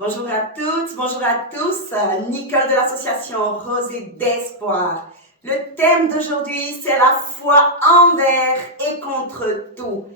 Bonjour à toutes, bonjour à tous. Nicole de l'association Rosée d'Espoir. Le thème d'aujourd'hui, c'est la foi envers et contre tout.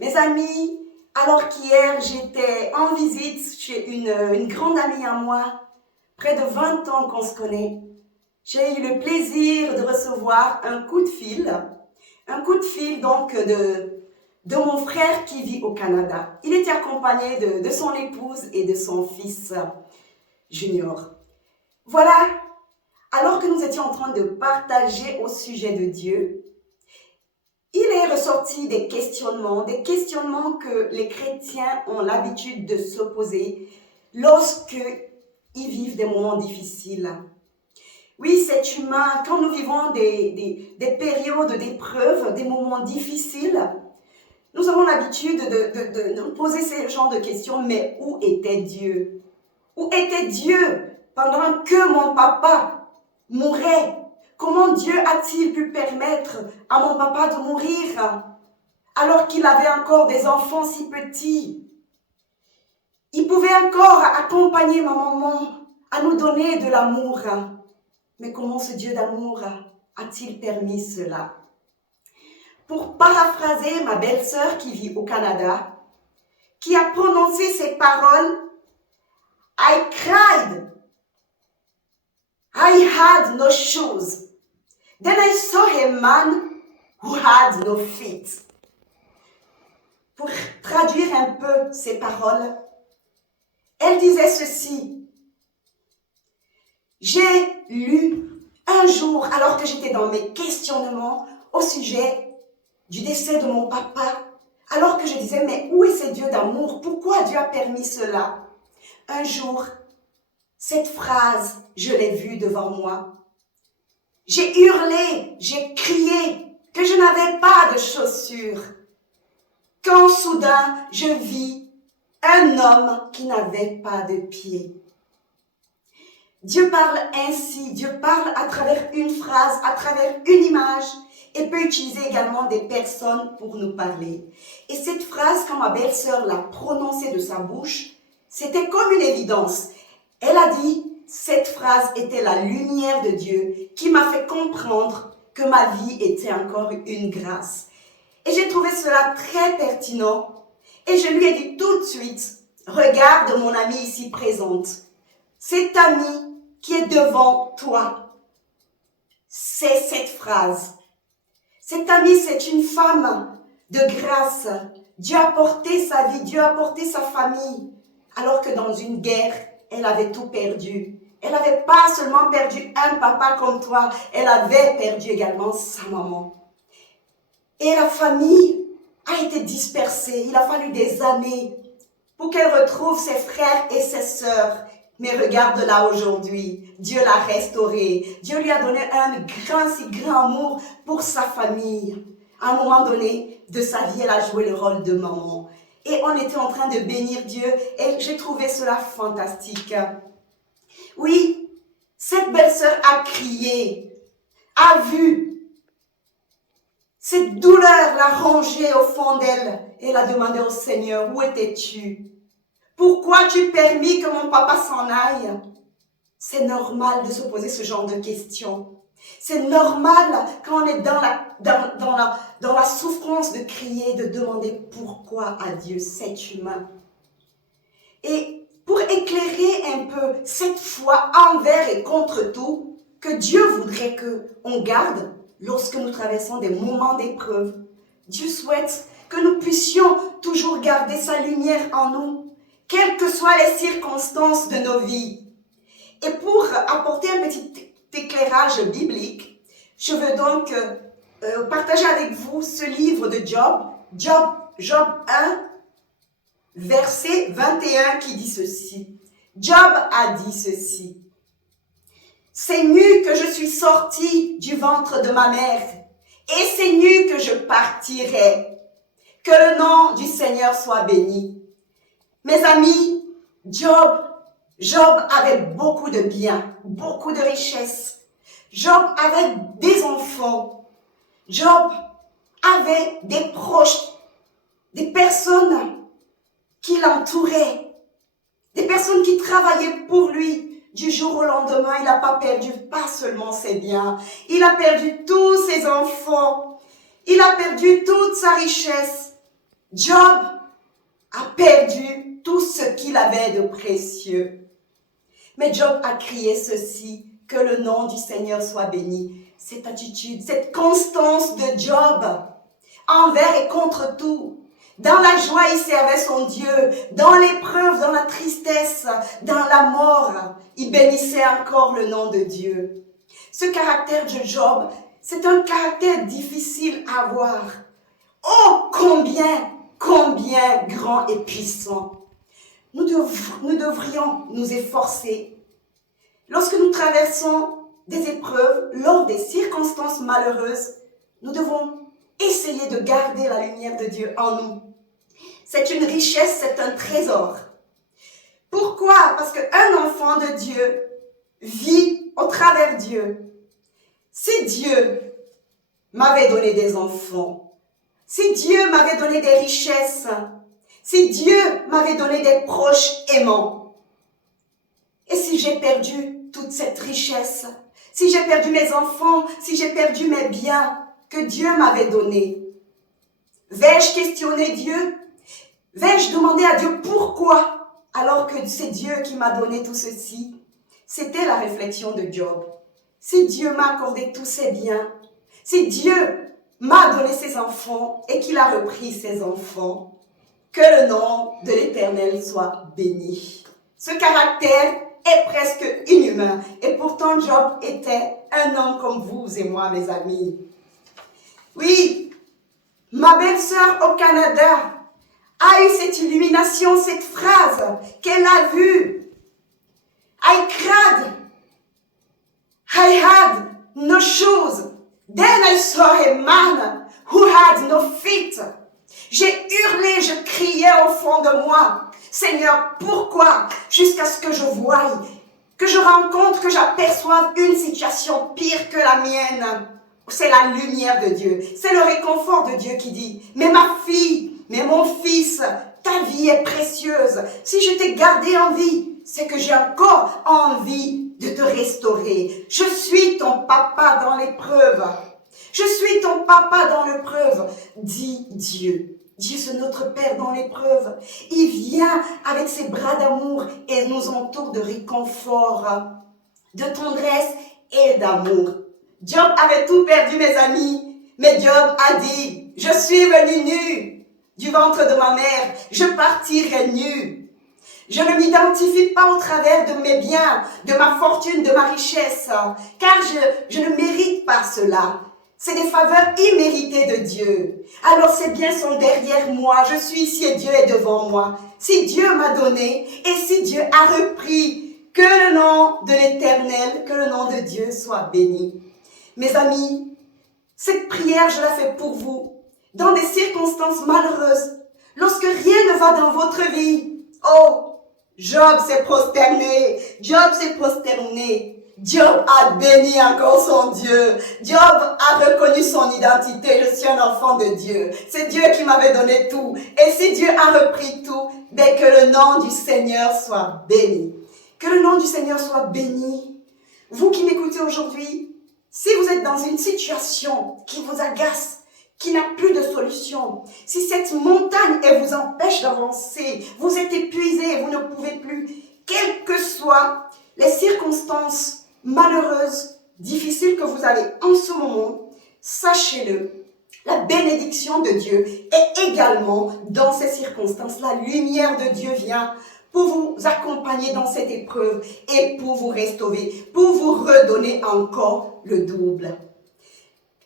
Mes amis, alors qu'hier j'étais en visite chez une grande amie à moi, près de 20 ans qu'on se connaît, j'ai eu le plaisir de recevoir un coup de fil donc de mon frère qui vit au Canada. Il était accompagné de son épouse et de son fils junior. Voilà, alors que nous étions en train de partager au sujet de Dieu, il est ressorti des questionnements que les chrétiens ont l'habitude de se poser lorsqu'ils vivent des moments difficiles. Oui, c'est humain. Quand nous vivons des périodes d'épreuves, des moments difficiles, nous avons l'habitude de nous poser ce genre de questions. Mais où était Dieu? Où était Dieu pendant que mon papa mourait? Comment Dieu a-t-il pu permettre à mon papa de mourir alors qu'il avait encore des enfants si petits? Il pouvait encore accompagner ma maman à nous donner de l'amour. Mais comment ce Dieu d'amour a-t-il permis cela? Pour paraphraser ma belle-sœur qui vit au Canada, qui a prononcé ces paroles, I cried. I had no shoes. Then I saw a man who had no feet. Pour traduire un peu ces paroles, elle disait ceci. J'ai lu un jour, alors que j'étais dans mes questionnements au sujet du décès de mon papa, alors que je disais, mais où est ce Dieu d'amour? Pourquoi Dieu a permis cela? Un jour, cette phrase, je l'ai vue devant moi. J'ai hurlé, j'ai crié que je n'avais pas de chaussures. Quand soudain, je vis un homme qui n'avait pas de pieds. Dieu parle ainsi, Dieu parle à travers une phrase, à travers une image, et peut utiliser également des personnes pour nous parler. Et cette phrase, quand ma belle-sœur l'a prononcée de sa bouche, c'était comme une évidence. Elle a dit, cette phrase était la lumière de Dieu qui m'a fait comprendre que ma vie était encore une grâce. Et j'ai trouvé cela très pertinent. Et je lui ai dit tout de suite, regarde mon amie ici présente. Cette amie qui est devant toi, c'est cette phrase. Cette amie, c'est une femme de grâce. Dieu a porté sa vie, Dieu a porté sa famille. Alors que dans une guerre, elle avait tout perdu. Elle n'avait pas seulement perdu un papa comme toi, elle avait perdu également sa maman. Et la famille a été dispersée. Il a fallu des années pour qu'elle retrouve ses frères et ses sœurs. Mais regarde-la aujourd'hui, Dieu l'a restaurée. Dieu lui a donné un si grand amour pour sa famille. À un moment donné de sa vie, elle a joué le rôle de maman. Et on était en train de bénir Dieu et j'ai trouvé cela fantastique. Oui, cette belle-sœur a crié, a vu. Cette douleur l'a rongée au fond d'elle. Elle a demandé au Seigneur, où étais-tu? Pourquoi tu permis que mon papa s'en aille? C'est normal de se poser ce genre de questions. C'est normal quand on est dans la souffrance de crier, de demander pourquoi à Dieu, c'est humain. Et pour éclairer un peu cette foi envers et contre tout, que Dieu voudrait qu'on garde lorsque nous traversons des moments d'épreuve, Dieu souhaite que nous puissions toujours garder sa lumière en nous, quelles que soient les circonstances de nos vies. Et pour apporter un petit éclairage biblique, je veux donc partager avec vous ce livre de Job 1, verset 21 qui dit ceci. Job a dit ceci. C'est nu que je suis sorti du ventre de ma mère, et c'est nu que je partirai. Que le nom du Seigneur soit béni. Mes amis, Job avait beaucoup de biens, beaucoup de richesses. Job avait des enfants. Job avait des proches, des personnes qui l'entouraient, des personnes personnes qui travaillaient pour lui. Du jour au lendemain, il n'a pas perdu pas seulement ses biens, il a perdu tous ses enfants, il a perdu toute sa richesse. Job a perdu tout ce qu'il avait de précieux. Mais Job a crié ceci, que le nom du Seigneur soit béni. Cette attitude, cette constance de Job, envers et contre tout. Dans la joie, il servait son Dieu. Dans l'épreuve, dans la tristesse, dans la mort, il bénissait encore le nom de Dieu. Ce caractère de Job, c'est un caractère difficile à voir. Oh, combien grand et puissant. Nous devrions nous efforcer. Lorsque nous traversons des épreuves, lors des circonstances malheureuses, nous devons essayer de garder la lumière de Dieu en nous. C'est une richesse, c'est un trésor. Pourquoi? Parce qu'un enfant de Dieu vit au travers Dieu. Si Dieu m'avait donné des enfants, si Dieu m'avait donné des richesses, si Dieu m'avait donné des proches aimants, et si j'ai perdu toute cette richesse, si j'ai perdu mes enfants, si j'ai perdu mes biens que Dieu m'avait donnés, vais-je questionner Dieu? Vais-je demander à Dieu pourquoi, alors que c'est Dieu qui m'a donné tout ceci? C'était la réflexion de Job. Si Dieu m'a accordé tous ses biens, si Dieu m'a donné ses enfants et qu'il a repris ses enfants, que le nom de l'Éternel soit béni. Ce caractère est presque inhumain et pourtant Job était un homme comme vous et moi, mes amis. Oui, ma belle-sœur au Canada a eu cette illumination, cette phrase qu'elle a vue. I had no shoes. Then I saw a man who had no feet. J'ai hurlé, je criais au fond de moi. Seigneur, pourquoi? Jusqu'à ce que je voie, que je rencontre, que j'aperçoive une situation pire que la mienne. C'est la lumière de Dieu. C'est le réconfort de Dieu qui dit, mais ma fille, mais mon fils, ta vie est précieuse. Si je t'ai gardé en vie, c'est que j'ai encore envie de te restaurer. Je suis ton papa dans l'épreuve. Je suis ton papa dans l'épreuve, dit Dieu. Dieu, c'est notre Père dans l'épreuve. Il vient avec ses bras d'amour et nous entoure de réconfort, de tendresse et d'amour. Job avait tout perdu, mes amis, mais Job a dit, je suis venu nu du ventre de ma mère, je partirai nu. Je ne m'identifie pas au travers de mes biens, de ma fortune, de ma richesse, car je ne mérite pas cela. C'est des faveurs imméritées de Dieu. Alors ces biens sont derrière moi, je suis ici et Dieu est devant moi. Si Dieu m'a donné et si Dieu a repris, que le nom de l'Éternel, que le nom de Dieu soit béni. Mes amis, cette prière, je la fais pour vous. Dans des circonstances malheureuses, lorsque rien ne va dans votre vie. Oh, Job s'est prosterné. Job a béni encore son Dieu. Job a reconnu son identité. Je suis un enfant de Dieu. C'est Dieu qui m'avait donné tout. Et si Dieu a repris tout, ben que le nom du Seigneur soit béni. Que le nom du Seigneur soit béni. Vous qui m'écoutez aujourd'hui, si vous êtes dans une situation qui vous agace, qui n'a plus de solution, si cette montagne elle vous empêche d'avancer, vous êtes épuisé, vous ne pouvez plus, quelles que soient les circonstances malheureuses, difficiles que vous avez en ce moment, sachez-le, la bénédiction de Dieu est également dans ces circonstances. La lumière de Dieu vient pour vous accompagner dans cette épreuve et pour vous restaurer, pour vous redonner encore le double.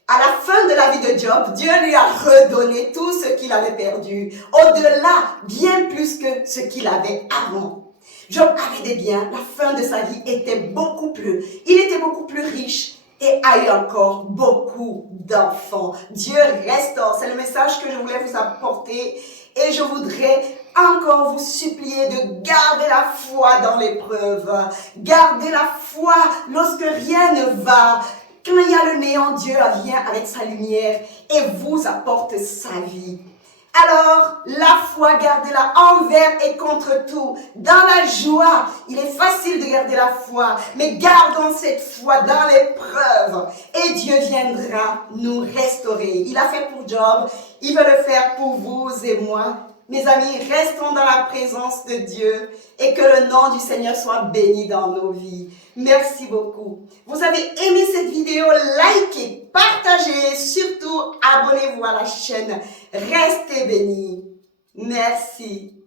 À la fin de la vie de Job, Dieu lui a redonné tout ce qu'il avait perdu, au-delà, bien plus que ce qu'il avait avant. Job avait des biens, la fin de sa vie était beaucoup plus, il était beaucoup plus riche et a eu encore beaucoup d'enfants. Dieu restaure, c'est le message que je voulais vous apporter et je voudrais encore vous supplier de garder la foi dans l'épreuve, garder la foi lorsque rien ne va. Quand il y a le néant, Dieu vient avec sa lumière et vous apporte sa vie. Alors, la foi, gardez-la envers et contre tout. Dans la joie, il est facile de garder la foi, mais gardons cette foi dans l'épreuve et Dieu viendra nous restaurer. Il a fait pour Job, il veut le faire pour vous et moi. Mes amis, restons dans la présence de Dieu et que le nom du Seigneur soit béni dans nos vies. Merci beaucoup. Vous avez aimé cette vidéo, likez, partagez, surtout abonnez-vous à la chaîne. Restez bénis. Merci.